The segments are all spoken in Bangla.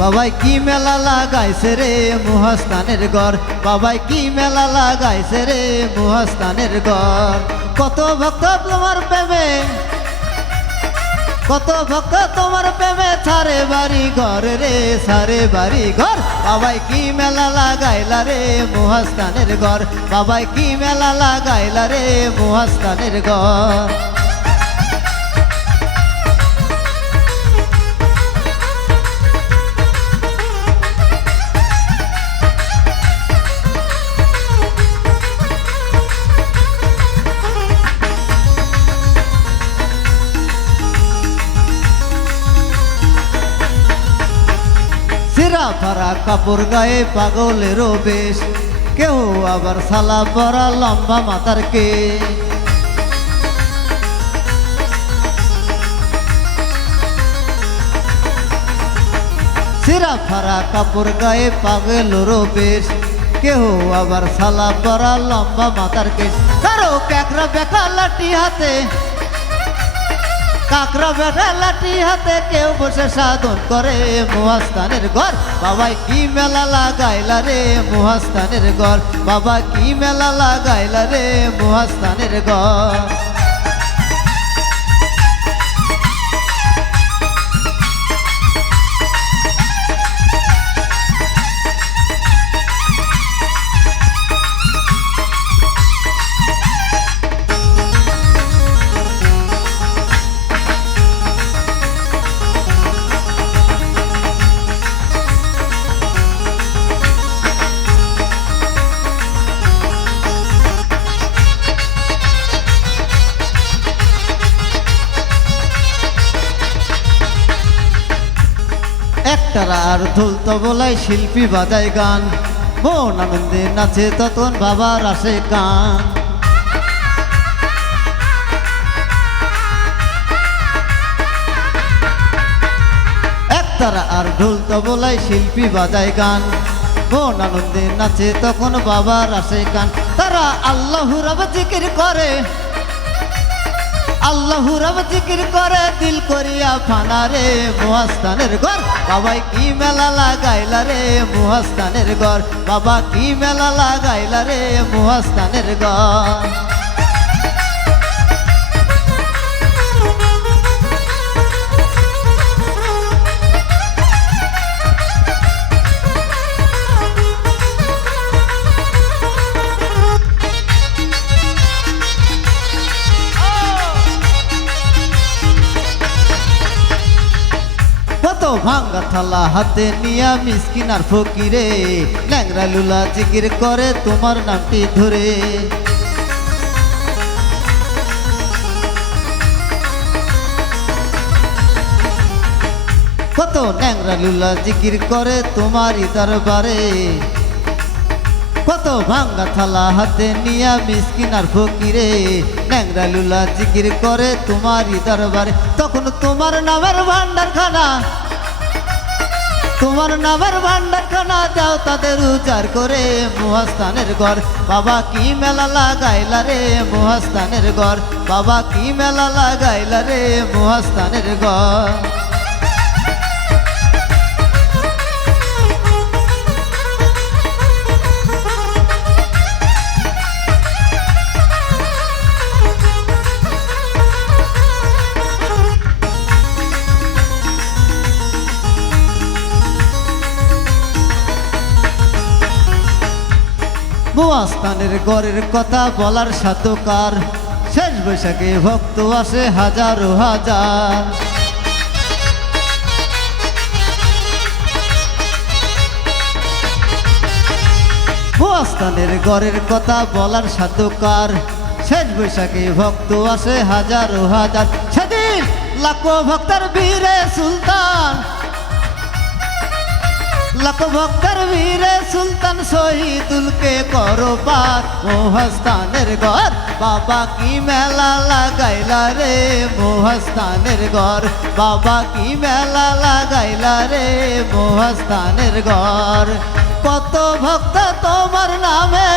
বাবাই কি মেলা লাগাইছে রে মুহাস্তানের ঘর? বাবাই কি মেলা লাগাইছে রে মুহাস্তানের ঘর? কত ভক্ত তোমার প্রেমে, কত ভক্ত তোমার প্রেমে ছাড়ে বাড়ি ঘর রে সারে বাড়ি ঘর? বাবাই কি মেলা লাগাইলা রে মুহাস্তানের ঘর? বাবাই কি মেলা লাগাইলা রে মুহাস্তানের ঘর? ফারা কাপড় গায়ে পাগলেরও বেশ। কেউ আবার সালা পরা লম্বা মাথার কে সিরা ফারা কাপড় গায়ে পাগলেরও বেশ। কেউ আবার সালা পরা লম্বা মাথার কেশ। কারও ক্যাকরা বেকা লাঠি হাতে। কাকরা বেটা লাঠি হাতে কেউ বসে সাধন করে, মুহাস্তানের ঘর। বাবা, কি মেলা লাগাইলা রে মুহাস্তানের ঘর? বাবা, কি মেলা লাগাইলা রে মুহাস্তানের ঘর? একটারা আর ঢোল তবলায় শিল্পী বাজায় গান। মন আনন্দে নাচে তখন বাবার আসে গান। একতারা আর ঢোল তবলায় শিল্পী বাজায় গান। মন আনন্দে নাচে তখন বাবার আসে গান। তারা আল্লাহ রব জিকির করে। আল্লাহ রব জিকির করে, দিল করিয়া ফানা রে, মুহাস্তানের ঘর। বাবাই কি মেলা লাগাইলা রে, মুহাস্তানের ঘর? বাবা, কি মেলা লাগাইলা রে, মুহাস্তানের ঘর? ভাঙ্গা থালা হাতে নিয়া মিসকিন আর ফকিরে ল্যাংরা লুলা জিকির করে তোমার নামটি ধরে। কত ন্যাংরা লুলা জিকির করে তোমারই দরবারে, কত ভাঙ্গা থালা হাতে নিয়া মিসকিন আর ফকিরে ন্যাংরা লুলা জিকির করে তোমারই দরবারে। তখন তোমার নামের ভান্ডার খানা তোমার নামের ভান্ডার খানা দাও তাদের উজার করে মুহাস্তানের ঘর। বাবা, কি মেলা লাগাইলা রে মুহাস্তানের ঘর? বাবা, কি মেলা লাগাইলা রে মহাস্থানের ঘর? মুয়াস্তানের গড়ের কথা বলার সাতকার শেষ বৈশাখে ভক্ত আসে হাজারো হাজার। মুয়াস্তানের গড়ের কথা বলার সাতকার শেষ বৈশাখে ভক্ত আসে হাজারো হাজার। সেদিন লাখো ভক্তের বীরে সুলতান। লাখ ভক্তর বীরে সুলতান শহীদুলকে করো পার। মোহস্তানের ঘর, বাবা কি মেলা লাগাইলা রে? মোহস্তানের ঘর, বাবা কি মেলা লাগাইলা রে? মোহস্তানের ঘর। কত ভক্ত তোমার নামে,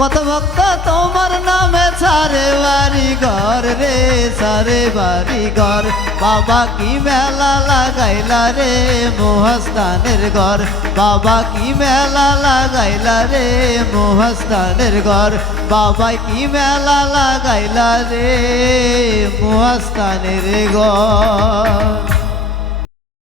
কত ভক্ত তোমার নামে সারে বাড়ি ঘর রে, সারে বাড়ি ঘর। বাবা কি মেলা লাগাইলা রে মোহস্তানের ঘর? বাবা কি মেলা লাগাইলা রে মোহস্তানের ঘর? বাবা কি মেলা লাগাইলা রে মোহস্তানের ঘর?